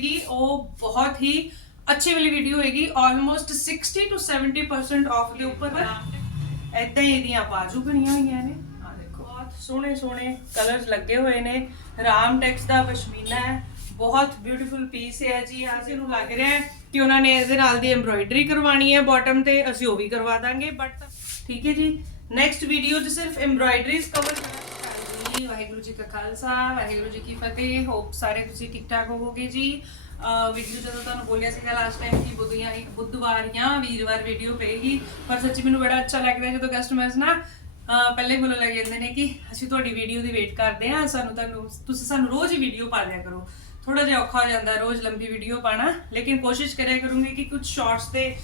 ਹੋਏਗੀ, ਉਹ ਬਹੁਤ ਹੀ ਅੱਛੀ ਵਾਲੀ ਵੀਡੀਓ ਹੋਏਗੀ ਆਲਮੋਸਟ 60 ਤੋਂ 70% ਆਫ ਦੇ ਉੱਪਰ ਐਦਾਂ ਹੀ ਇਹਦੀਆਂ ਬਾਜੂ ਬਣੀਆਂ ਹੋਈਆਂ ਨੇ। ਆ ਦੇਖੋ, ਬਹੁਤ ਸੋਹਣੇ ਸੋਹਣੇ ਕਲਰਸ ਲੱਗੇ ਹੋਏ ਨੇ। ਰਾਮ ਟੈਕਸ ਦਾ ਪਸ਼ਮੀਨਾ ਹੈ, ਬਹੁਤ ਬਿਊਟੀਫੁਲ ਪੀਸ ਹੈ ਜੀ। ਅੱਜ ਇਹਨੂੰ ਲੱਗ ਰਿਹਾ ਹੈ ਕਿ ਉਹਨਾਂ ਨੇ ਇਹਦੇ ਨਾਲ ਦੀ ਐਮਬ੍ਰੋਇਡਰੀ ਕਰਵਾਣੀ ਹੈ ਬਾਟਮ ਤੇ, ਅਸੀਂ ਉਹ ਵੀ ਕਰਵਾ ਦਾਂਗੇ ਬਟ ਠੀਕ ਹੈ ਜੀ। ਨੈਕਸਟ ਵੀਡੀਓ 'ਚ ਸਿਰਫ ਐਮਬ੍ਰੋਇਡਰੀਜ਼ ਕਵਰ ਜੀ, ਵਾਹਿਗੁਰੂ ਜੀ ਕਾ ਖਾਲਸਾ, ਵਾਹਿਗੁਰੂ ਜੀ ਕੀ ਫਤਿਹ। ਹੋਪ ਸਾਰੇ ਤੁਸੀਂ ਠੀਕ ਠਾਕ ਹੋਵੋਗੇ ਜੀ। ਵੀਡੀਓ ਜਦੋਂ ਤੁਹਾਨੂੰ ਬੋਲਿਆ ਸੀਗਾ ਲਾਸਟ ਟਾਈਮ ਕਿ ਬੁੱਧੀਆਂ ਇੱਕ ਬੁੱਧਵਾਰ ਜਾਂ ਵੀਰਵਾਰ ਵੀਡੀਓ ਪਏਗੀ, ਪਰ ਸੱਚੀ ਮੈਨੂੰ ਬੜਾ ਅੱਛਾ ਲੱਗਦਾ ਜਦੋਂ ਕਸਟਮਰਸ ਨਾ ਪਹਿਲੇ ਬੋਲਣ ਲੱਗ ਜਾਂਦੇ ਨੇ ਕਿ ਅਸੀਂ ਤੁਹਾਡੀ ਵੀਡੀਓ ਦੀ ਵੇਟ ਕਰਦੇ ਆ ਸਾਨੂੰ ਤੁਹਾਨੂੰ, ਤੁਸੀਂ ਸਾਨੂੰ ਰੋਜ਼ ਹੀ ਵੀਡੀਓ ਪਾ ਦਿਆ ਕਰੋ। ਥੋੜਾ ਜਿਹਾ ਔਖਾ ਹੋ ਜਾਂਦਾ ਰੋਜ਼ ਲੰਬੀ ਵੀਡੀਓ ਪਾਣਾ ਲੇਕਿਨ ਕੋਸ਼ਿਸ਼ ਕਰਿਆ ਕਰੂੰਗੀ ਕਿ ਕੁਝ ਸ਼ਾਰਟਸ ਦੇ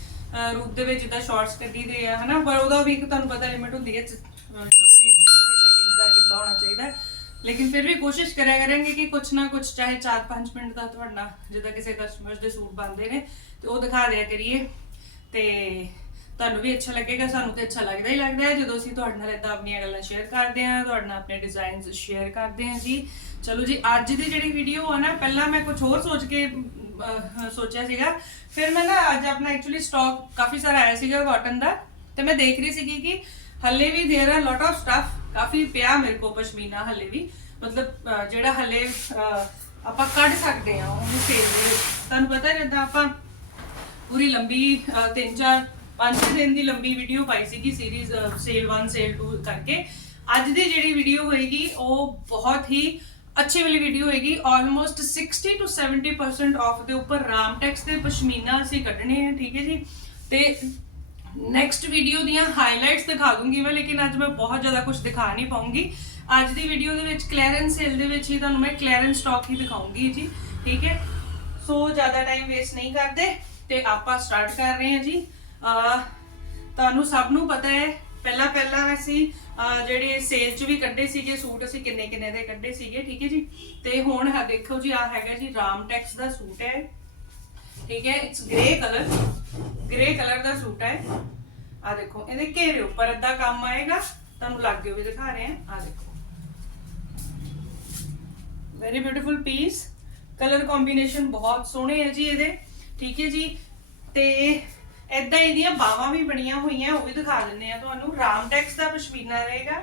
ਰੂਪ ਦੇ ਵਿੱਚ ਜਿੱਦਾਂ ਸ਼ਾਰਟਸ ਕੱਢੀ ਦੇ ਆ, ਹਨਾ? ਪਰ ਉਹਦਾ ਵੀ ਇੱਕ ਤੁਹਾਨੂੰ ਪਤਾ ਲਿਮਿਟ ਹੁੰਦੀ ਹੈ ਸੈਕਿੰਡਸ ਦਾ ਕਿੱਦਾਂ ਹੋਣਾ ਚਾਹੀਦਾ ਹੈ। ਲੇਕਿਨ ਫਿਰ ਵੀ ਕੋਸ਼ਿਸ਼ ਕਰਿਆ ਕਰਾਂਗੇ ਕਿ ਕੁਛ ਨਾ ਕੁਛ ਚਾਹੇ 4-5 ਮਿੰਟ ਦਾ ਤੁਹਾਡਾ ਜਿੱਦਾਂ ਕਿਸੇ ਕਸਟਮਰਸ ਦੇ ਸੂਟ ਬਣਦੇ ਨੇ ਤੇ ਉਹ ਦਿਖਾ ਦਿਆ ਕਰੀਏ ਤੇ ਤੁਹਾਨੂੰ ਵੀ ਅੱਛਾ ਲੱਗੇਗਾ ਸਾਨੂੰ ਤੇ ਅੱਛਾ ਲੱਗਦਾ ਹੀ ਲੱਗਦਾ ਹੈ ਜਦੋਂ ਅਸੀਂ ਤੁਹਾਡੇ ਨਾਲ ਇਦਾਂ ਆਪਣੀਆਂ ਗੱਲਾਂ ਸ਼ੇਅਰ ਕਰਦੇ ਹਾਂ ਤੁਹਾਡੇ ਨਾਲ ਆਪਣੇ ਡਿਜ਼ਾਈਨਸ ਸ਼ੇਅਰ ਕਰਦੇ ਹਾਂ ਜੀ ਚਲੋ ਜੀ ਅੱਜ ਦੀ ਜਿਹੜੀ ਵੀਡੀਓ ਆ ਨਾ ਪਹਿਲਾਂ ਮੈਂ ਕੁਝ ਹੋਰ ਸੋਚ ਕੇ ਅਹ, ਸੋਚਿਆ ਸੀਗਾ ਫਿਰ ਮੈਂ ਨਾ ਅੱਜ ਆਪਣਾ ਐਕਚੁਅਲੀ ਸਟਾਕ ਕਾਫੀ ਸਾਰਾ ਆਇਆ ਸੀਗਾ ਕਾਟਨ ਦਾ ਤੇ ਮੈਂ ਦੇਖ ਰਹੀ ਸੀਗੀ ਕਿ ਹੱਲੇ ਵੀ there are lot of stuff ਕਾਫੀ ਪਿਆ ਮੇਰੇ ਕੋ ਪਸ਼ਮੀਨਾ ਹੱਲੇ ਵੀ। ਮਤਲਬ ਅਹ, ਜਿਹੜਾ ਹੱਲੇ ਅਹ, ਆਪਾਂ ਕੱਢ ਸਕਦੇ ਆ ਉਹਨੂੰ ਸੇਲ ਦੇ ਵਿੱਚ। ਤੁਹਾਨੂੰ ਪਤਾ ਜਿੱਦਾਂ ਆਪਾਂ ਪੂਰੀ ਲੰਬੀ 3 4 5 ਦਿਨ ਦੀ ਲੰਬੀ ਵੀਡੀਓ ਪਾਈ ਸੀਗੀ ਸੀਰੀਜ਼ ਸੇਲ 1 ਸੇਲ 2 ਕਰਕੇ। ਅੱਜ ਦੀ ਜਿਹੜੀ ਵੀਡੀਓ ਹੋਏਗੀ ਉਹ ਬਹੁਤ ਹੀ ਅੱਛੀ ਵਾਲੀ ਵੀਡੀਓ ਹੋਏਗੀ। ਆਲਮੋਸਟ 60 ਤੋਂ 70% ਆਫ ਦੇ ਉੱਪਰ ਰਾਮਟੈਕਸ ਦੇ ਪਸ਼ਮੀਨਾ ਅਸੀਂ ਕੱਢਣੇ ਆ ਠੀਕ ਹੈ ਜੀ? ਤੇ ਨੈਕਸਟ ਵੀਡੀਓ ਦੀਆਂ ਹਾਈਲਾਈਟਸ ਦਿਖਾ ਦੂੰਗੀ ਮੈਂ, ਲੇਕਿਨ ਅੱਜ ਮੈਂ ਬਹੁਤ ਜ਼ਿਆਦਾ ਕੁਝ ਦਿਖਾ ਨਹੀਂ ਪਾਉਂਗੀ। ਅੱਜ ਦੀ ਵੀਡੀਓ ਦੇ ਵਿੱਚ ਕਲੀਅਰੈਂਸ ਸੇਲ ਦੇ ਵਿੱਚ ਹੀ ਤੁਹਾਨੂੰ ਮੈਂ ਕਲੈਰੈਂਸ ਸਟਾਕ ਹੀ ਦਿਖਾਉਂਗੀ ਜੀ, ਠੀਕ ਹੈ? ਸੋ ਜ਼ਿਆਦਾ ਟਾਈਮ ਵੇਸਟ ਨਹੀਂ ਕਰਦੇ ਤੇ ਆਪਾਂ ਸਟਾਰਟ ਕਰ ਰਹੇ ਹਾਂ ਜੀ। ਤੁਹਾਨੂੰ ਸਭ ਨੂੰ ਪਤਾ ਹੈ ਪਹਿਲਾਂ ਪਹਿਲਾਂ ਅਸੀਂ ਜਿਹੜੇ ਸੇਲ 'ਚ ਵੀ ਕੱਢੇ ਸੀਗੇ, ਸੂਟ ਅਸੀਂ ਕਿੰਨੇ ਕਿੰਨੇ ਦੇ ਕੱਢੇ ਸੀਗੇ, ਠੀਕ ਹੈ ਜੀ? ਤੇ ਹੁਣ ਹਾ ਦੇਖੋ ਜੀ ਆ ਹੈਗਾ ਜੀ, ਰਾਮ ਟੈਕਸ ਦਾ ਸੂਟ ਹੈ। ਠੀਕ ਹੈ ਇਟਸ ਗ੍ਰੇ ਕਲਰ ਸੂਟ ਹੈ। ਆ ਦੇਖੋ, ਇਹਦੇ ਘੇਰੇ ਉੱਪਰ ਅੱਧਾ ਕੰਮ ਆਏਗਾ। ਤੁਹਾਨੂੰ ਲੱਗੇ ਵੀ ਦਿਖਾ ਰਹੇ ਹਾਂ। ਆ ਦੇਖੋ। Very beautiful piece colour combination ਬਹੁਤ ਸੋਹਣੇ ਹੈ ਜੀ ਇਹਦੇ। ਠੀਕ ਹੈ ਜੀ? ਤੇ ਇਦਾਂ ਇਹਦੀਆਂ ਬਾਵਾਂ ਵੀ ਬਣੀਆਂ ਹੋਈਆਂ, ਉਹ ਵੀ ਦਿਖਾ ਦਿੰਦੇ ਆ ਤੁਹਾਨੂੰ। ਰਾਮ ਟੈਕਸ ਦਾ ਪਸ਼ਮੀਨਾ ਰਹੇਗਾ।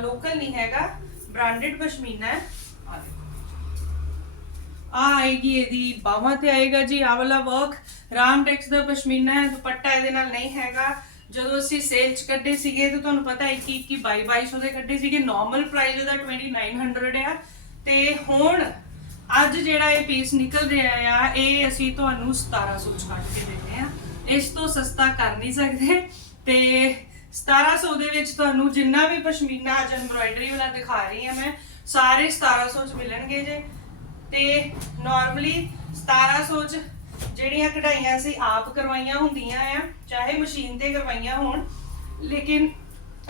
ਲੋਕਲ ਨਹੀਂ ਹੈਗਾ। ਬ੍ਰਾਂਡਡ ਪਸ਼ਮੀਨਾ ਹੈ। ਆ ਦੇਖੋ। ਆ ਆਏਗੀ, ਇਹਦੀ ਬਾਹਾਂ ਤੇ ਆਏਗਾ ਜੀ। ਆਹ ਵਾਲਾ ਵਰਕ ਰਾਮਟੈਕਸ ਦਾ ਪਸ਼ਮੀਨਾ ਹੈ, ਦੁਪੱਟਾ ਇਹਦੇ ਨਾਲ ਨਹੀਂ ਹੈਗਾ। ਜਦੋਂ ਅਸੀਂ ਸੇਲ ਚ ਕੱਢੇ ਸੀਗੇ, ਤੇ ਤੁਹਾਨੂੰ ਪਤਾ ਹੈ ਕਿ ਕਿ 22 2200 ਦੇ ਕੱਢੇ ਸੀਗੇ। ਨਾਰਮਲ ਪ੍ਰਾਈਸ ਉਹਦਾ 2900 ਆ। ਤੇ ਹੁਣ ਅੱਜ ਜਿਹੜਾ ਇਹ ਪੀਸ ਨਿਕਲ ਰਿਹਾ ਆ, ਇਹ ਅਸੀਂ ਤੁਹਾਨੂੰ 1700 ਚ ਕੱਢ ਕੇ ਦਿੰਦੇ ਆ ਇਸ ਤੋਂ ਸਸਤਾ ਕਰ ਨਹੀਂ ਸਕਦੇ। ਤੇ 1700 ਦੇ ਵਿੱਚ ਤੁਹਾਨੂੰ ਜਿੰਨਾ ਵੀ ਪਸ਼ਮੀਨਾ ਅੱਜ ਐਮਬ੍ਰੋਇਡਰੀ ਵਾਲਾ ਦਿਖਾ ਰਹੀ ਆ ਮੈਂ, ਸਾਰੇ 1700 ਚ ਮਿਲਣਗੇ ਜੇ। ਤੇ ਨਾਰਮਲੀ 1700 ਚ ਜਿਹੜੀਆਂ ਕਢਾਈਆਂ ਅਸੀਂ ਆਪ ਕਰਵਾਈਆਂ ਹੁੰਦੀਆਂ ਆ, ਚਾਹੇ ਮਸ਼ੀਨ ਤੇ ਕਰਵਾਈਆਂ ਹੋਣ, ਲੇਕਿਨ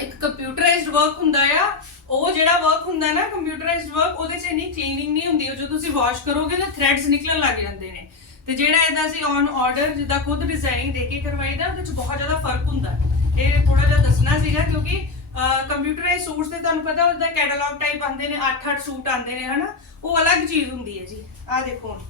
ਇੱਕ ਕੰਪਿਊਟਰਾਈਜ਼ਡ ਵਰਕ ਹੁੰਦਾ ਆ, ਉਹ ਜਿਹੜਾ ਵਰਕ ਹੁੰਦਾ ਨਾ ਕੰਪਿਊਟਰਾਈਜ਼ਡ ਵਰਕ ਉਹਦੇ 'ਚ ਇੰਨੀ ਕਲੀਨਿੰਗ ਨਹੀਂ ਹੁੰਦੀ, ਉਹ ਤੁਸੀਂ ਵਾਸ਼ ਕਰੋਗੇ ਤਾਂ ਥ੍ਰੈਡਸ ਨਿਕਲਣ ਲੱਗ ਜਾਂਦੇ ਨੇ। ਤੇ ਜਿਹੜਾ ਇਹਦਾ ਅਸੀਂ ਔਨ ਆਰਡਰ ਜਿੱਦਾਂ ਖੁਦ ਡਿਜ਼ਾਈਨਿੰਗ ਦੇ ਕੇ ਕਰਵਾਈਦਾ, ਉਹਦੇ 'ਚ ਬਹੁਤ ਜ਼ਿਆਦਾ ਫ਼ਰਕ ਹੁੰਦਾ। ਇਹ ਥੋੜਾ ਜਿਹਾ ਦੱਸਣਾ ਸੀਗਾ, ਕਿਉਂਕਿ ਕੰਪਿਊਟਰਾਈਜ਼ ਸੂਟਸ ਤੇ ਤੁਹਾਨੂੰ ਪਤਾ, ਉਹਦਾ ਕੈਟਲੌਗ ਟਾਈਪ ਆਉਂਦੇ ਨੇ 8-8 ਸੂਟ ਆਉਂਦੇ ਨੇ, ਹਨਾ? ਉਹ ਅਲੱਗ ਚੀਜ਼ ਹੁੰਦੀ ਹੈ ਜੀ। ਆਹ ਦੇਖੋ ਹੁਣ।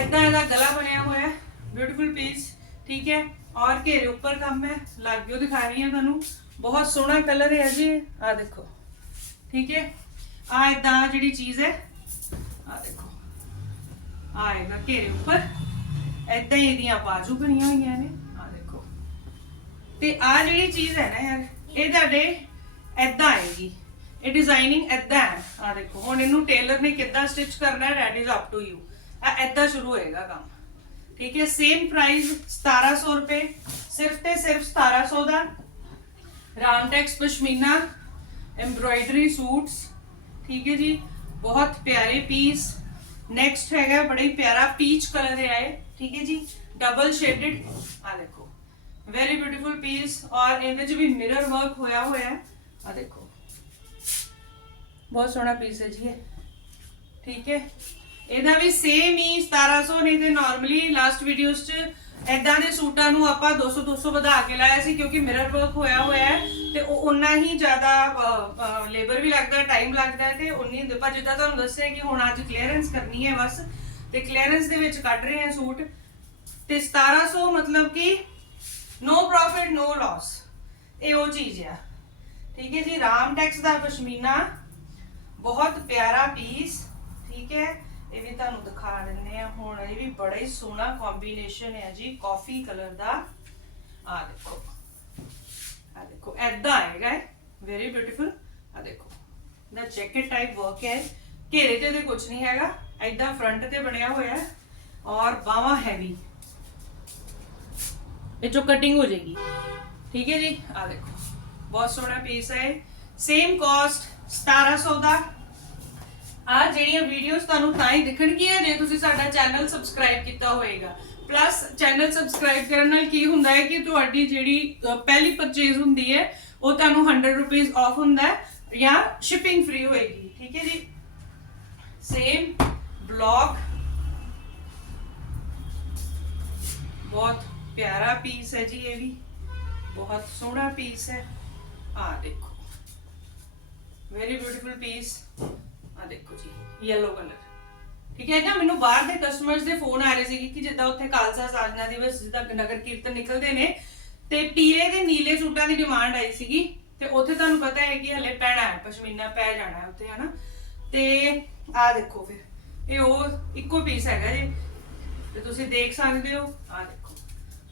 ਇਦਾਂ ਇਹਦਾ ਗਲਾ ਬਣਿਆ ਹੋਇਆ ਹੈ। ਬਿਊਟੀਫੁਲ ਪੀਸ ਠੀਕ ਹੈ। ਔਰ ਘੇਰੇ ਉੱਪਰ ਕੰਮ ਹੈ। ਲਾਗਿਓ ਦਿਖਾ ਰਹੀ ਹਾਂ ਤੁਹਾਨੂੰ। ਬਹੁਤ ਸੋਹਣਾ ਕਲਰ ਹੈ ਜੀ। ਆ ਦੇਖੋ। ਠੀਕ ਹੈ। ਆ ਇਦਾਂ ਜਿਹੜੀ ਚੀਜ਼ ਹੈ। ਆ ਦੇਖੋ। ਆਏਗਾ ਘੇਰੇ ਉੱਪਰ। ਇਦਾਂ ਹੀ ਇਹਦੀਆਂ ਬਾਜੂ ਬਣੀਆਂ ਹੋਈਆਂ ਨੇ। ਆ ਦੇਖੋ। ਤੇ ਆ ਜਿਹੜੀ ਚੀਜ਼ ਹੈ ਨਾ ਯਾਰ, ਇਹ ਤੁਹਾਡੇ ਇਦਾਂ ਆਏਗੀ। ਇਹ ਡਿਜ਼ਾਈਨਿੰਗ ਇਦਾਂ ਹੈ। ਆ ਦੇਖੋ, ਹੁਣ ਇਹਨੂੰ ਟੇਲਰ ਨੇ ਕਿੱਦਾਂ ਸਟਿਚ ਕਰਨਾ ਹੈ that is up to you ਆ ਇਦਾਂ ਸ਼ੁਰੂ ਹੋਏਗਾ ਕੰਮ। ਠੀਕ ਹੈ ਸੇਮ ਪ੍ਰਾਈਸ 1700 ਰੁਪਏ, ਸਿਰਫ ਤੇ ਸਿਰਫ 1700 ਦਾ। ਰਾਮਟੈਕਸ ਪਸ਼ਮੀਨਾ ਐਮਬ੍ਰੋਇਡਰੀ ਸੂਟਸ ਠੀਕ ਹੈ ਜੀ, ਬਹੁਤ ਪਿਆਰੇ ਪੀਸ ਨੈਕਸਟ ਹੈਗਾ, ਬੜਾ ਹੀ ਪਿਆਰਾ ਪੀਚ ਕਲਰ ਹੈ ਆਏ ਠੀਕ ਹੈ ਜੀ ਡਬਲ ਸ਼ੇਡਡ ਆ ਦੇਖੋ ਵੈਰੀ ਬਿਊਟੀਫੁਲ ਪੀਸ ਔਰ ਇਹਦੇ ਚ ਵੀ ਮਿਰਰ ਵਰਕ ਹੋਇਆ ਹੋਇਆ ਹੈ। ਆ ਦੇਖੋ ਬਹੁਤ ਸੋਹਣਾ ਪੀਸ ਹੈ ਜੀ ਇਹ। ਠੀਕ ਹੈ? ਇਹਦਾ ਵੀ ਸੇਮ ਹੀ 1700 ਨਹੀਂ ਤੇ ਨਾਰਮਲੀ ਲਾਸਟ ਵੀਡੀਓਜ਼ 'ਚ ਐਦਾਂ ਦੇ ਸੂਟਾਂ ਨੂੰ ਆਪਾਂ 200 200 ਵਧਾ ਕੇ ਲਾਇਆ ਸੀ ਕਿਉਂਕਿ ਮਿਰਰ ਵਰਕ ਹੋਇਆ ਹੋਇਆ ਹੈ ਤੇ ਉਹ ਉਨਾ ਹੀ ਜ਼ਿਆਦਾ ਲੇਬਰ ਵੀ ਲੱਗਦਾ ਟਾਈਮ ਲੱਗਦਾ ਹੈ ਤੇ ਉਨੀ ਪਰ ਜਿੱਦਾਂ ਤੁਹਾਨੂੰ ਦੱਸਿਆ ਕਿ ਹੁਣ ਅੱਜ ਕਲੀਅਰੈਂਸ ਕਰਨੀ ਹੈ ਬਸ ਤੇ ਕਲੀਅਰੈਂਸ ਦੇ ਵਿੱਚ ਕੱਢ ਰਹੇ ਹਾਂ ਸੂਟ ਤੇ 1700 ਮਤਲਬ ਕਿ ਨੋ ਪ੍ਰੋਫਿਟ ਨੋ ਲਾਸ ਇਹ ਉਹ ਚੀਜ਼ ਆ। ਠੀਕ ਹੈ ਜੀ, ਰਾਮ ਟੈਕਸ ਦਾ ਪਸ਼ਮੀਨਾ। ਬਹੁਤ ਪਿਆਰਾ ਪੀਸ ਠੀਕ ਹੈ? ਇਹ ਵੀ ਤੁਹਾਨੂੰ ਦਿਖਾ ਦਿੰਨੇ ਆ ਹੁਣ। ਇਹ ਵੀ ਬੜਾ ਹੀ ਸੋਹਣਾ ਕੰਬੀਨੇਸ਼ਨ ਹੈ ਜੀ ਕਾਫੀ ਕਲਰ ਦਾ। ਆ ਦੇਖੋ। ਆ ਦੇਖੋ ਐਦਾਂ ਆਏਗਾ ਵੈਰੀ ਬਿਊਟੀਫੁਲ ਆ ਦੇਖੋ। ਦਾ ਜੈਕਟ ਟਾਈਪ ਵਰਕ ਹੈ। ਘੇਰੇ ਤੇ ਤੇ ਕੁਝ ਨਹੀਂ ਹੈਗਾ। ਐਦਾਂ ਫਰੰਟ ਤੇ ਬਣਿਆ ਹੋਇਆ ਹੈ ਔਰ ਬਾਹਾਂ ਹੈਵੀ ਇਹ ਜੋ ਕਟਿੰਗ ਹੋ ਜਾਏਗੀ। ਠੀਕ ਹੈ ਜੀ? ਆ ਦੇਖੋ। ਬਹੁਤ ਸੋਹਣਾ ਪੀਸ ਹੈ ਸੇਮ ਕਾਸਟ 1700 ਦਾ। ਆ ਜਿਹੜੀਆਂ ਵੀਡੀਓਜ਼ ਤੁਹਾਨੂੰ ਤਾਂ ਹੀ ਦਿਖਣਗੀਆਂ ਜੇ ਤੁਸੀਂ ਸਾਡਾ ਚੈਨਲ ਸਬਸਕ੍ਰਾਈਬ ਕੀਤਾ ਹੋਏਗਾ ਪਲੱਸ ਚੈਨਲ ਸਬਸਕ੍ਰਾਈਬ ਕਰਨ ਨਾਲ ਕੀ ਹੁੰਦਾ ਹੈ ਕਿ ਤੁਹਾਡੀ ਜਿਹੜੀ ਅ, ਪਹਿਲੀ ਪਰਚੇਜ਼ ਹੁੰਦੀ ਹੈ ਉਹ ਤੁਹਾਨੂੰ 100 ਰੁਪਏ ਆਫ ਹੁੰਦਾ ਹੈ ਜਾਂ ਸ਼ਿਪਿੰਗ ਫ੍ਰੀ ਹੋਏਗੀ ਠੀਕ ਹੈ ਜੀ ਸੇਮ ਬਲੌਕ ਬਹੁਤ ਪਿਆਰਾ ਪੀਸ ਹੈ ਜੀ ਇਹ ਵੀ ਬਹੁਤ ਸੋਹਣਾ ਪੀਸ ਹੈ ਆ ਦੇਖੋ ਵੈਰੀ ਬਿਊਟੀਫੁਲ ਪੀਸ ਆ ਦੇਖੋ ਜੀ ਯੈਲੋ ਕਲਰ ਠੀਕ ਹੈ ਨਾ? ਮੈਨੂੰ ਬਾਹਰ ਦੇ ਕਸਟਮਰਸ ਦੇ ਫੋਨ ਆ ਰਹੇ ਸੀ ਕਿ ਜਿੱਦਾਂ ਉੱਥੇ ਖਾਲਸਾ ਸਾਜਨਾ ਦਿਵਸ, ਜਿੱਦਾਂ ਨਗਰ ਕੀਰਤਨ ਨਿਕਲਦੇ ਨੇ, ਤੇ ਪੀਲੇ ਤੇ ਨੀਲੇ ਸੂਟਾਂ ਦੀ ਡਿਮਾਂਡ ਆਈ ਸੀਗੀ, ਤੇ ਉੱਥੇ ਤੁਹਾਨੂੰ ਪਤਾ ਹੈ ਕਿ ਹਲੇ ਪੈਣਾ ਹੈ, ਪਸ਼ਮੀਨਾ ਪੈ ਜਾਣਾ ਹੈ ਉੱਥੇ, ਹਨਾ? ਤੇ ਆ ਦੇਖੋ ਫਿਰ, ਇਹ ਉਹ ਇੱਕੋ ਪੀਸ ਹੈਗਾ ਜੀ। ਤੇ ਤੁਸੀਂ ਦੇਖ ਸਕਦੇ ਹੋ ਆ ਦੇਖੋ।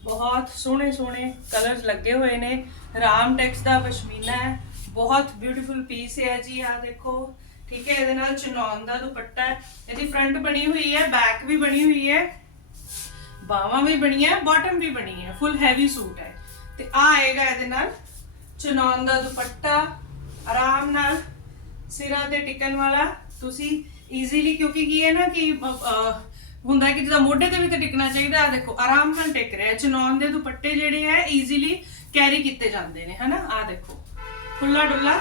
ਬਹੁਤ ਸੋਹਣੇ ਸੋਹਣੇ ਕਲਰਸ ਲੱਗੇ ਹੋਏ ਨੇ। ਰਾਮ ਟੈਕਸ ਦਾ ਪਸ਼ਮੀਨਾ ਹੈ। ਬਹੁਤ ਬਿਊਟੀਫੁਲ ਪੀਸ ਹੈ ਜੀ ਆ ਦੇਖੋ। ਠੀਕ ਹੈ, ਇਹਦੇ ਨਾਲ ਚਨੌਨ ਦਾ ਦੁਪੱਟਾ ਹੈ। ਇਹਦੀ ਫਰੰਟ ਬਣੀ ਹੋਈ ਹੈ ਬੈਕ ਵੀ ਬਣੀ ਹੋਈ ਹੈ, ਬਾਹਾਂ ਵੀ ਬਣੀਆਂ ਬਾਟਮ ਵੀ ਬਣੀ ਹੈ ਫੁੱਲ ਹੈਵੀ ਸੂਟ ਹੈ। ਤੇ ਆ ਆਏਗਾ ਇਹਦੇ ਨਾਲ ਚਨੌਨ ਦਾ ਦੁਪੱਟਾ, ਆਰਾਮ ਨਾਲ ਸਿਰਾਂ ਤੇ ਟਿਕਣ ਵਾਲਾ। ਤੁਸੀਂ ਈਜ਼ੀਲੀ ਕਿਉਂਕਿ ਕੀ ਹੈ ਨਾ ਕਿ ਹੁੰਦਾ ਕਿ ਜਿਹਦਾ ਮੋਢੇ ਤੇ ਵੀ ਤੇ ਟਿਕਣਾ ਚਾਹੀਦਾ ਆ ਦੇਖੋ, ਆਰਾਮ ਨਾਲ ਟਿਕ ਰਿਹਾ ਚਨੌਨ ਦੇ ਦੁਪੱਟੇ ਜਿਹੜੇ ਆ ਈਜ਼ੀਲੀ ਕੈਰੀ ਕੀਤੇ ਜਾਂਦੇ ਨੇ, ਹਨਾ? ਆ ਦੇਖੋ ਖੁੱਲਾ ਡੁੱਲਾ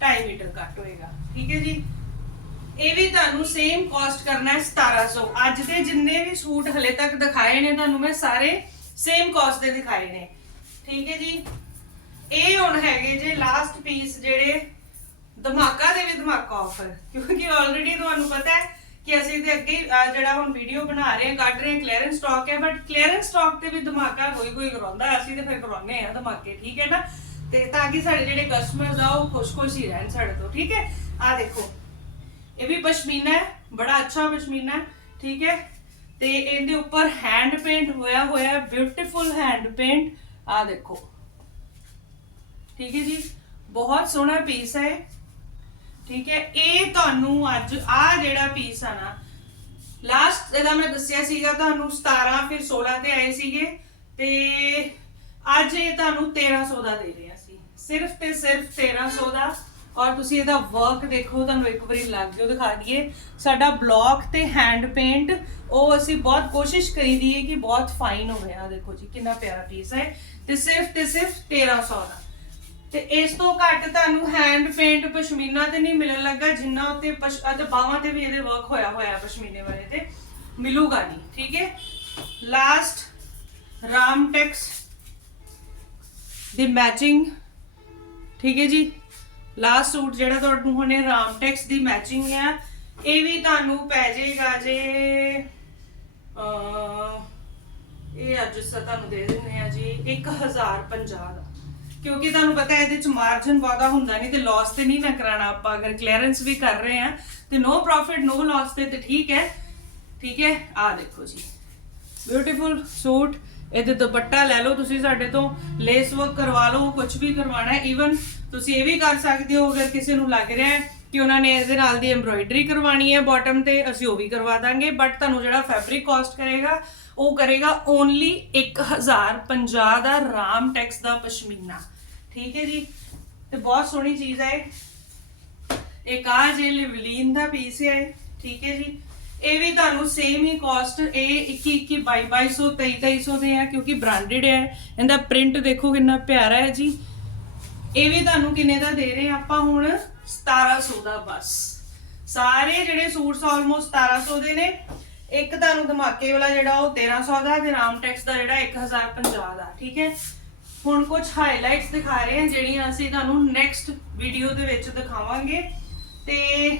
2.5 ਮੀਟਰ ਕੱਟ ਹੋਏਗਾ। ਠੀਕ ਹੈ ਜੀ? ਇਹ ਵੀ ਤੁਹਾਨੂੰ ਸੇਮ ਕਾਸਟ ਕਰਨਾ ਹੈ 1700 ਅੱਜ ਦੇ ਜਿੰਨੇ ਵੀ ਸੂਟ ਹਲੇ ਤੱਕ ਦਿਖਾਏ ਨੇ ਤੁਹਾਨੂੰ ਮੈਂ ਸਾਰੇ ਸੇਮ ਕਾਸਟ ਦੇ ਦਿਖਾਏ ਨੇ। ਠੀਕ ਹੈ ਜੀ? ਇਹ ਹੁਣ ਹੈਗੇ ਜੇ ਲਾਸਟ ਪੀਸ ਜਿਹੜੇ ਧਮਾਕਾ ਦੇ ਵੀ ਧਮਾਕਾ ਆਫਰ ਕਿਉਂਕਿ ਆਲਰੇਡੀ ਤੁਹਾਨੂੰ ਪਤਾ ਹੈ ਕਿ ਅਸੀਂ ਤੇ ਅੱਗੇ ਜਿਹੜਾ ਹੁਣ ਵੀਡੀਓ ਬਣਾ ਰਹੇ ਹਾਂ, ਕੱਢ ਰਹੇ ਹਾਂ ਕਲੀਅਰੈਂਸ ਸਟਾਕ ਹੈ ਬਟ ਕਲੀਅਰੈਂਸ ਸਟਾਕ ਤੇ ਵੀ ਧਮਾਕਾ ਕੋਈ ਕੋਈ ਕਰਾਉਂਦਾ, ਅਸੀਂ ਤੇ ਫਿਰ ਕਰਾਉਂਦੇ ਆ ਧਮਾਕੇ, ਠੀਕ ਹੈ ਨਾ? ਤੇ ਤਾਂ ਕਿ ਸਾਡੇ ਜਿਹੜੇ ਕਸਟਮਰਸ ਆ, ਉਹ ਖੁਸ਼-ਖੁਸ਼ ਹੀ ਰਹਿਣ ਸਾਡੇ ਤੋਂ, ਠੀਕ ਹੈ? ਆ ਦੇਖੋ। ਇਹ ਵੀ ਪਸ਼ਮੀਨਾ ਹੈ, ਬੜਾ ਅੱਛਾ ਪਸ਼ਮੀਨਾ ਹੈ ਠੀਕ ਹੈ? ਤੇ ਇਹਦੇ ਉੱਪਰ ਹੈਂਡ ਪੇਂਟ ਹੋਇਆ ਹੋਇਆ ਬਿਊਟੀਫੁਲ ਹੈਂਡ ਪੇਂਟ ਆ ਦੇਖੋ। ਠੀਕ ਹੈ ਜੀ? ਬਹੁਤ ਸੋਹਣਾ ਪੀਸ ਹੈ ਇਹ। ਠੀਕ ਹੈ? ਇਹ ਤੁਹਾਨੂੰ ਅੱਜ ਆ ਜਿਹੜਾ ਪੀਸ ਆ ਨਾ ਲਾਸਟ ਇਹਦਾ ਮੈਂ ਦੱਸਿਆ ਸੀਗਾ, ਤੁਹਾਨੂੰ 17 ਫਿਰ 16 ਤੇ ਆਏ ਸੀਗੇ, ਤੇ ਅੱਜ ਇਹ ਤੁਹਾਨੂੰ 1300 ਦਾ ਦੇ ਰਹੇ ਸਿਰਫ ਤੇ ਸਿਰਫ 1300 ਦਾ। ਔਰ ਤੁਸੀਂ ਇਹਦਾ ਵਰਕ ਦੇਖੋ, ਤੁਹਾਨੂੰ ਇੱਕ ਵਾਰੀ ਲੱਗ ਜਾਓ ਦਿਖਾ ਦਈਏ। ਸਾਡਾ ਬਲੌਕ ਤੇ ਹੈਂਡ ਪੇਂਟ ਉਹ ਅਸੀਂ ਬਹੁਤ ਕੋਸ਼ਿਸ਼ ਕਰੀ ਦੀ ਹੈ ਕਿ ਬਹੁਤ ਫਾਈਨ ਹੋਵੇ। ਆ ਦੇਖੋ ਜੀ, ਕਿੰਨਾ ਪਿਆਰਾ ਪੀਸ ਹੈ। ਤੇ ਸਿਰਫ ਤੇ ਸਿਰਫ 1300 ਦਾ। ਤੇ ਇਸ ਤੋਂ ਘੱਟ ਤੁਹਾਨੂੰ ਹੈਂਡ ਪੇਂਟ ਪਸ਼ਮੀਨਾ ਤੇ ਨਹੀਂ ਮਿਲਣ ਲੱਗਾ, ਜਿੰਨਾ ਉੱਤੇ ਪਸ਼- ਅਤੇ ਬਾਹਾਂ ਤੇ ਵੀ ਇਹਦੇ ਵਰਕ ਹੋਇਆ ਹੋਇਆ ਪਸ਼ਮੀਨੇ ਵਾਲੇ ਤੇ। ਮਿਲੂਗਾ ਨਹੀਂ, ਠੀਕ ਹੈ ਲਾਸਟ ਰਾਮਟੈਕਸ ਦੀ ਮੈਚਿੰਗ ਠੀਕ ਹੈ ਜੀ? ਲਾਸਟ ਸੂਟ ਜਿਹੜਾ ਤੁਹਾਨੂੰ ਹੁਣੇ ਰਾਮਟੈਕਸ ਦੀ ਮੈਚਿੰਗ ਹੈ, ਇਹ ਵੀ ਤੁਹਾਨੂੰ ਪੈ ਜਾਏਗਾ ਜੇ ਅ ਇਹ ਅੱਜ ਸ ਤੁਹਾਨੂੰ ਦੇ ਦਿੰਦੇ ਆ ਜੀ 1050 ਦਾ। ਕਿਉਂਕਿ ਤੁਹਾਨੂੰ ਪਤਾ ਹੈ ਇਹਦੇ ਚ ਮਾਰਜਨ ਵਾਦਾ ਹੁੰਦਾ ਨਹੀਂ ਤੇ ਲਾਸ ਤੇ ਨਹੀਂ ਨਾ ਕਰਾਣਾ ਆਪਾਂ, ਅਗਰ ਕਲੀਅਰੈਂਸ ਵੀ ਕਰ ਰਹੇ ਆ ਤੇ ਨੋ ਪ੍ਰੋਫਿਟ ਨੋ ਲਾਸ ਤੇ ਤੇ ਠੀਕ ਹੈ। ਠੀਕ ਹੈ? ਆ ਦੇਖੋ ਜੀ। Beautiful suit. ਇਹਦੇ ਦੁਪੱਟਾ ਲੈ ਲਓ, ਤੁਸੀਂ ਸਾਡੇ ਤੋਂ ਲੇਸ ਵਰਕ ਕਰਵਾ ਲਓ ਕੁਝ ਵੀ ਕਰਵਾਣਾ ਹੈ ਈਵਨ ਤੁਸੀਂ ਇਹ ਵੀ ਕਰ ਸਕਦੇ ਹੋ, ਅਗਰ ਕਿਸੇ ਨੂੰ ਲੱਗ ਰਿਹਾ ਹੈ ਕਿ ਉਹਨਾਂ ਨੇ ਇਹਦੇ ਨਾਲ ਦੀ ਐਮਬ੍ਰੋਇਡਰੀ ਕਰਵਾਣੀ ਹੈ ਬਾਟਮ ਤੇ, ਅਸੀਂ ਉਹ ਵੀ ਕਰਵਾ ਦਾਂਗੇ ਬਟ ਤੁਹਾਨੂੰ ਜਿਹੜਾ ਫੈਬਰਿਕ ਕਾਸਟ ਕਰੇਗਾ, ਉਹ ਕਰੇਗਾ ਓਨਲੀ 1050 ਦਾ ਰਾਮ ਟੈਕਸ ਦਾ ਪਸ਼ਮੀਨਾ। ਠੀਕ ਹੈ ਜੀ? ਤੇ ਬਹੁਤ ਸੋਹਣੀ ਚੀਜ਼ ਹੈ ਇਹ। ਇੱਕ ਆ ਜੇ ਲਿਵਲੀਨ ਦਾ ਪੀਸ ਹੈ, ਠੀਕ ਹੈ ਜੀ? ਇਹ ਵੀ ਤੁਹਾਨੂੰ ਸੇਮ ਹੀ ਕਾਸਟ ਇਹ 21 21 2200 2300 ਦੇ ਆ, ਕਿਉਂਕਿ ਬ੍ਰਾਂਡਡ ਹੈ ਇਹਦਾ ਪ੍ਰਿੰਟ ਦੇਖੋ ਕਿੰਨਾ ਪਿਆਰਾ ਹੈ ਜੀ। ਇਹ ਵੀ ਤੁਹਾਨੂੰ ਕਿੰਨੇ ਦਾ ਦੇ ਰਹੇ ਆਪਾਂ ਹੁਣ 1700 ਦਾ ਬਸ। ਸਾਰੇ ਜਿਹੜੇ ਸੂਟਸ ਆਲਮੋਸਟ 1700 ਦੇ ਨੇ, ਇੱਕ ਤੁਹਾਨੂੰ ਧਮਾਕੇ ਵਾਲਾ ਜਿਹੜਾ ਉਹ 1300 ਦਾ ਤੇ ਰਾਮਟੈਕਸ ਦਾ ਜਿਹੜਾ 1050 ਦਾ, ਠੀਕ ਹੈ? ਹੁਣ ਕੁਝ ਹਾਈਲਾਈਟਸ ਦਿਖਾ ਰਹੇ ਹਾਂ, ਜਿਹੜੀਆਂ ਅਸੀਂ ਤੁਹਾਨੂੰ ਨੈਕਸਟ ਵੀਡੀਓ ਦੇ ਵਿੱਚ ਦਿਖਾਵਾਂਗੇ। ਤੇ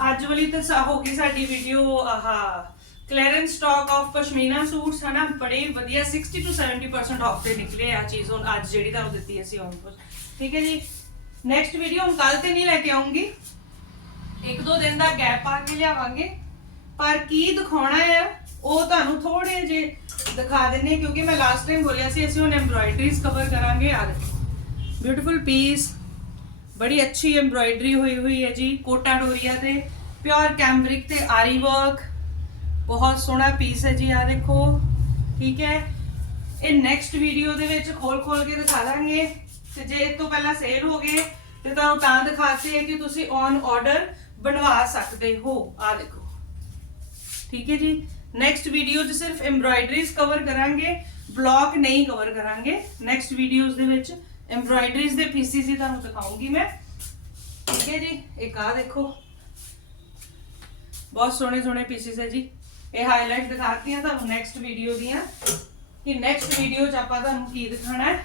ਅੱਜ ਵਾਲੀ ਤਾਂ ਸਾ- ਹੋ ਗਈ ਸਾਡੀ ਵੀਡੀਓ ਆਹ clearance stock of pashmina suits ਹਨਾ? ਬੜੇ ਵਧੀਆ 60 to 70% ਆਫ ਤੇ ਨਿਕਲੇ ਆ ਚੀਜ਼ ਹੁਣ, ਅੱਜ ਜਿਹੜੀ ਤੁਹਾਨੂੰ ਦਿੱਤੀ ਅਸੀਂ ਆਲਮੋਸਟ ਠੀਕ ਹੈ ਜੀ? ਨੈਕਸਟ ਵੀਡੀਓ ਹੁਣ ਕੱਲ ਤੇ ਨਹੀਂ ਲੈ ਕੇ ਆਉਂਗੀ। ਇੱਕ ਦੋ ਦਿਨ ਦਾ ਗੈਪ ਆ ਕੇ ਲਿਆਵਾਂਗੇ। ਪਰ ਕੀ ਦਿਖਾਉਣਾ ਹੈ ਉਹ ਤੁਹਾਨੂੰ ਥੋੜੇ ਜੇ ਦਿਖਾ ਦਿੰਨੇ ਕਿਉਂਕਿ ਮੈਂ ਲਾਸਟ ਟਾਈਮ ਬੋਲਿਆ ਸੀ, ਅਸੀਂ ਹੁਣ ਐਮਬ੍ਰਾਇਡਰੀਜ਼ ਕਵਰ ਕਰਾਂਗੇ ਆ ਦੇਖੋ। ਬਿਊਟੀਫੁਲ ਪੀਸ ਬੜੀ ਅੱਛੀ ਐਮਬ੍ਰਾਇਡਰੀ ਹੋਈ ਹੋਈ ਹੈ ਜੀ ਕੋਟਾ ਡੋਰੀਆ ਤੇ ਪਿਓਰ ਕੈਂਬਰਿਕ ਤੇ ਆਰੀ ਵਰਕ ਬਹੁਤ ਸੋਹਣਾ ਪੀਸ ਹੈ ਜੀ ਆ ਦੇਖੋ, ਠੀਕ ਹੈ। ਇਹ ਨੈਕਸਟ ਵੀਡੀਓ ਦੇ ਵਿੱਚ ਖੋਲ ਖੋਲ ਕੇ ਦਿਖਾ ਦਾਂਗੇ। ਤੇ ਜੇ ਇਹ ਤੋਂ ਪਹਿਲਾਂ ਸੇਲ ਹੋ ਗਏ, ਤੇ ਤੁਹਾਨੂੰ ਤਾਂ ਦਿਖਾਤੇ ਹੈ ਕਿ ਤੁਸੀਂ ਔਨ ਆਰਡਰ ਬਣਵਾ ਸਕਦੇ ਹੋ। ਆ ਦੇਖੋ, ਠੀਕ ਹੈ ਜੀ। ਨੈਕਸਟ ਵੀਡੀਓ 'ਚ ਸਿਰਫ ਐਮਬ੍ਰਾਇਡਰੀਜ਼ ਕਵਰ ਕਰਾਂਗੇ ਬਲੌਕ ਨਹੀਂ ਕਵਰ ਕਰਾਂਗੇ। ਨੈਕਸਟ ਵੀਡੀਓਜ਼ ਦੇ ਵਿੱਚ ਐਮਬ੍ਰਾਇਡਰੀਜ਼ ਦੇ ਪੀਸਿਸ ਹੀ ਤੁਹਾਨੂੰ ਦਿਖਾਉਂਗੀ ਮੈਂ। ਠੀਕ ਹੈ ਜੀ, ਇੱਕ ਆ ਦੇਖੋ। ਬਹੁਤ ਸੋਹਣੇ ਸੋਹਣੇ ਪੀਸਿਸ ਹੈ ਜੀ। ਇਹ ਹਾਈਲਾਈਟ ਦਿਖਾਤੀਆਂ ਤੁਹਾਨੂੰ ਨੈਕਸਟ ਵੀਡੀਓ ਦੀਆਂ। ਕਿ ਨੈਕਸਟ ਵੀਡੀਓ 'ਚ ਆਪਾਂ ਤੁਹਾਨੂੰ ਕੀ ਦਿਖਾਣਾ ਹੈ?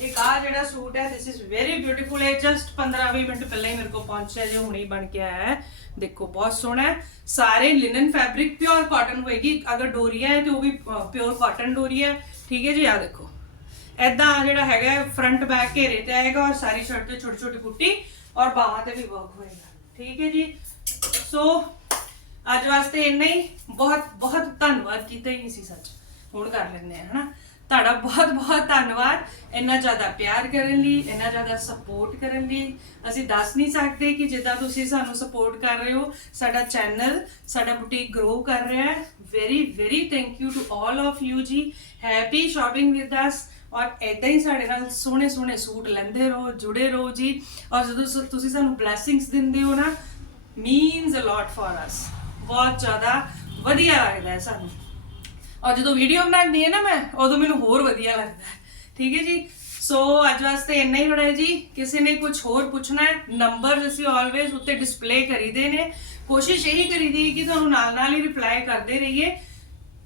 ਇੱਕ ਆ ਜਿਹੜਾ ਸੂਟ ਹੈ ਥਿਸ ਇਜ਼ ਵੈਰੀ ਬਿਊਟੀਫੁਲ ਹੈ। ਜਸਟ 15-20 ਮਿੰਟ ਪਹਿਲਾਂ ਹੀ ਮੇਰੇ ਕੋਲ ਪਹੁੰਚਿਆ ਜੋ, ਹੁਣੇ ਹੀ ਬਣ ਕੇ ਆਇਆ ਹੈ। ਦੇਖੋ, ਬਹੁਤ ਸੋਹਣਾ ਹੈ। ਸਾਰੇ ਲਿਨਨ ਫੈਬਰਿਕ ਪਿਓਰ ਕਾਟਨ ਹੋਏਗੀ। ਅਗਰ ਡੋਰੀਆ ਹੈ ਤੇ ਉਹ ਵੀ ਪਿਓਰ ਕਾਟਨ ਡੋਰੀਆ ਹੈ। ਠੀਕ ਹੈ ਜੀ ਆ ਦੇਖੋ। ਐਦਾਂ ਜਿਹੜਾ ਹੈਗਾ ਫਰੰਟ ਬੈਕ ਘੇਰੇ ਤੇ ਆਏਗਾ ਔਰ ਸਾਰੀ ਸ਼ਰਟ ਤੇ ਛੋਟੀ ਛੋਟੀ ਬੁੱਟੀ ਔਰ ਬਾਹਾਂ ਤੇ ਵੀ ਵਰਕ ਹੋਏਗਾ। ਠੀਕ ਹੈ ਜੀ? ਸੋ ਅੱਜ ਵਾਸਤੇ ਇੰਨਾ ਹੀ। ਬਹੁਤ ਬਹੁਤ ਧੰਨਵਾਦ ਕੀਤਾ ਹੀ ਨਹੀਂ ਸੀ ਸੱਚ। ਹੁਣ ਕਰ ਲੈਂਦੇ ਆ ਹਨਾ? ਤੁਹਾਡਾ ਬਹੁਤ ਬਹੁਤ ਧੰਨਵਾਦ। ਇੰਨਾ ਜ਼ਿਆਦਾ ਪਿਆਰ ਕਰਨ ਲਈ, ਇੰਨਾ ਜ਼ਿਆਦਾ ਸਪੋਰਟ ਕਰਨ ਲਈ। ਅਸੀਂ ਦੱਸ ਨਹੀਂ ਸਕਦੇ ਕਿ ਜਿੱਦਾਂ ਤੁਸੀਂ ਸਾਨੂੰ ਸਪੋਰਟ ਕਰ ਰਹੇ ਹੋ, ਸਾਡਾ ਚੈਨਲ ਸਾਡਾ ਬੁਟੀਕ ਗਰੋ ਕਰ ਰਿਹਾ ਹੈ। Very very thank you to all of you ਜੀ। ਹੈਪੀ ਸ਼ਾਪਿੰਗ ਵਿਦ ਅਸ ਔਰ ਏਦਾਂ ਹੀ ਸਾਡੇ ਨਾਲ ਸੋਹਣੇ ਸੋਹਣੇ ਸੂਟ ਲੈਂਦੇ ਰਹੋ, ਜੁੜੇ ਰਹੋ ਜੀ। ਔਰ ਜਦੋਂ ਸ- ਤੁਸੀਂ ਸਾਨੂੰ ਬਲੇਸਿੰਗਸ ਦਿੰਦੇ ਹੋ ਨਾ means a lot for us ਬਹੁਤ ਜ਼ਿਆਦਾ ਵਧੀਆ ਲੱਗਦਾ ਸਾਨੂੰ। ਔਰ ਜਦੋਂ ਵੀਡੀਓ ਬਣਾਉਂਦੀ ਹੈ ਨਾ ਮੈਂ, ਉਦੋਂ ਮੈਨੂੰ ਹੋਰ ਵਧੀਆ ਲੱਗਦਾ ਠੀਕ ਹੈ ਜੀ? ਸੋ ਅੱਜ ਵਾਸਤੇ ਇੰਨਾ ਹੀ ਬੜਾ ਜੀ। ਕਿਸੇ ਨੇ ਕੁਝ ਹੋਰ ਪੁੱਛਣਾ ਹੈ ਨੰਬਰ ਅਸੀਂ ਆਲਵੇਜ਼ ਉੱਤੇ ਡਿਸਪਲੇ ਕਰੀਦੇ ਨੇ। ਕੋਸ਼ਿਸ਼ ਇਹੀ ਕਰੀਦੀ ਹੈ ਕਿ ਤੁਹਾਨੂੰ ਨਾਲ ਨਾਲ ਹੀ ਰਿਪਲਾਈ ਕਰਦੇ ਰਹੀਏ।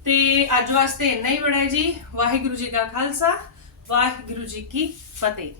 ਤੇ ਅੱਜ ਵਾਸਤੇ ਇੰਨਾ ਹੀ ਬੜਾ ਜੀ। ਵਾਹਿਗੁਰੂ ਜੀ ਕਾ ਖਾਲਸਾ। ਵਾਹਿਗੁਰੂ ਜੀ ਕੀ ਫਤਿਹ